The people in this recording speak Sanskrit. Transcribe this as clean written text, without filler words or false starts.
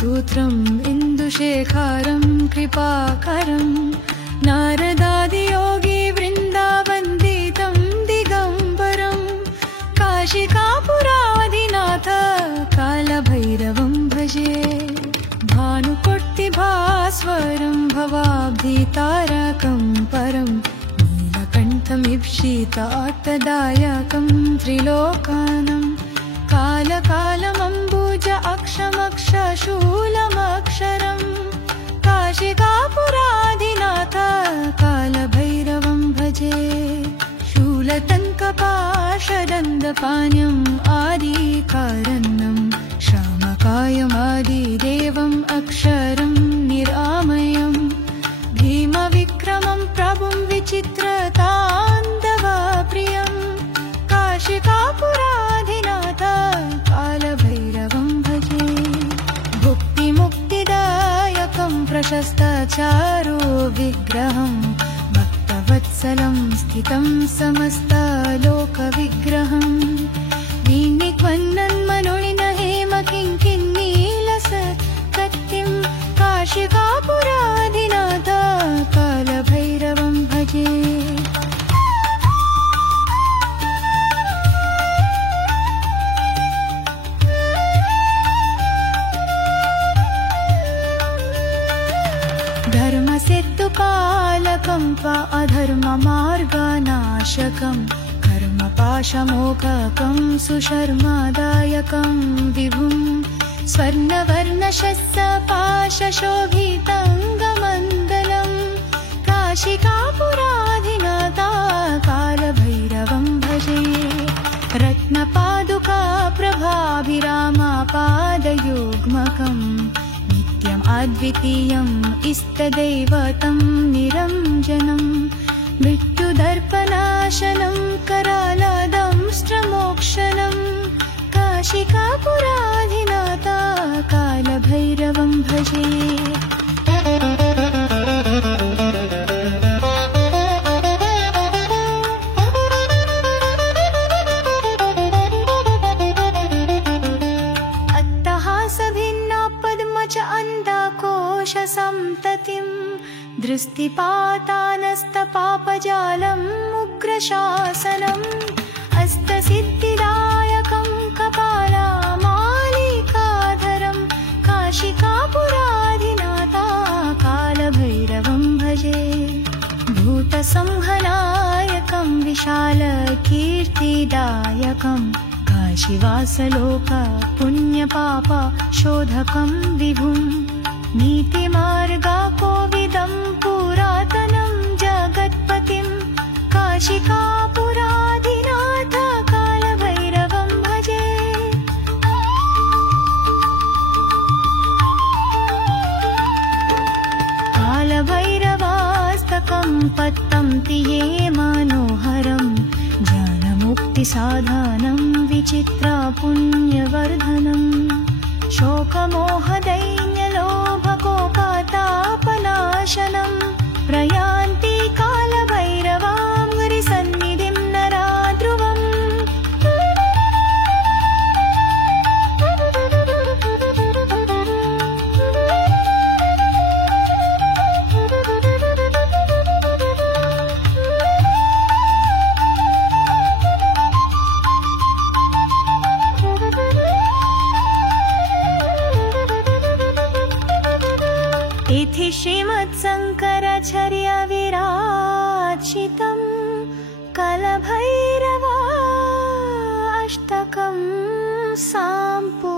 सूत्रम् इन्दुशेखरं कृपाकरं नारदादियोगी वृन्दावन्दितं दिगम्बरं काशिकापुराधिनाथ कालभैरवं भजे भानुकोटिभास्वरं भवाब्धितारकं परं नीलकण्ठमीप्सितार्थदायकं त्रिलोकानं कालकालमम्बुज अक्षमक्षशूलमक्षरं काशिकापुराधिनाथ कालभैरवं भजे शूलतङ्कपाशदण्डपाण्यम् आदिकारण्यं श्यामकायमादिदेवम् अक्षरं निरामयं भीमविक्रमं प्रभुं विचित्रताण्डवप्रियं काशिकापुराधिनाथ कालभैरवं भजे भुक्तिमुक्तिदायकं प्रशस्तचारु विग्रहं भक्तवत्सलं स्थितं समस्तलोकविग्रहं वीणिक्वन्नन्मनुळिन हेमकिङ्किन्नीलसत्कत्तिं काशिकापुराधिनाथ कालभैरवं भजे धर्मसेतुपालकं त्वा अधर्ममार्गनाशकं कर्मपाशमोहकं सुशर्मदायकं विभुं स्वर्णवर्णशस्यपाशशोभितङ्गमण्डलं काशिकापुराधिनाथ कालभैरवं भजे रत्नपादुका प्रभाभिरामपादयुग्मकं नित्यम् अद्वितीयम् इष्टदैवतं निरञ्जनं मृत्युदर्पनाशनं करालदंष्ट्रमोक्षणं काशिकापुराधिनाथ कालभैरवं भजे संततिं दृष्टिपातानस्तपापजालम् उग्रशासनम् अष्टसिद्धिदायकं कपालमालिकाधरं काशिकापुराधिनाथ कालभैरवं भजे भूतसंहनायकं विशालकीर्तिदायकं काशीवासलोक पुण्यपापशोधकं विभुं नीतिमार्गकोविदं पुरातनं जगत्पतिं काशिकापुराधिनाथ कालभैरवं भजे कालभैरवास्तकं पत्तं तिये मनोहरं ज्ञानमुक्तिसाधनं विचित्रपुण्यवर्धनं शोकमोहदैन्यलोभकोपतापनाशनं प्रयान्ति कालभैरवां हरिसन्निधिं नरा ध्रुवम् इति श्रीमत्शङ्कराचार्यविराचितं कलभैरवाष्टकं साम्पू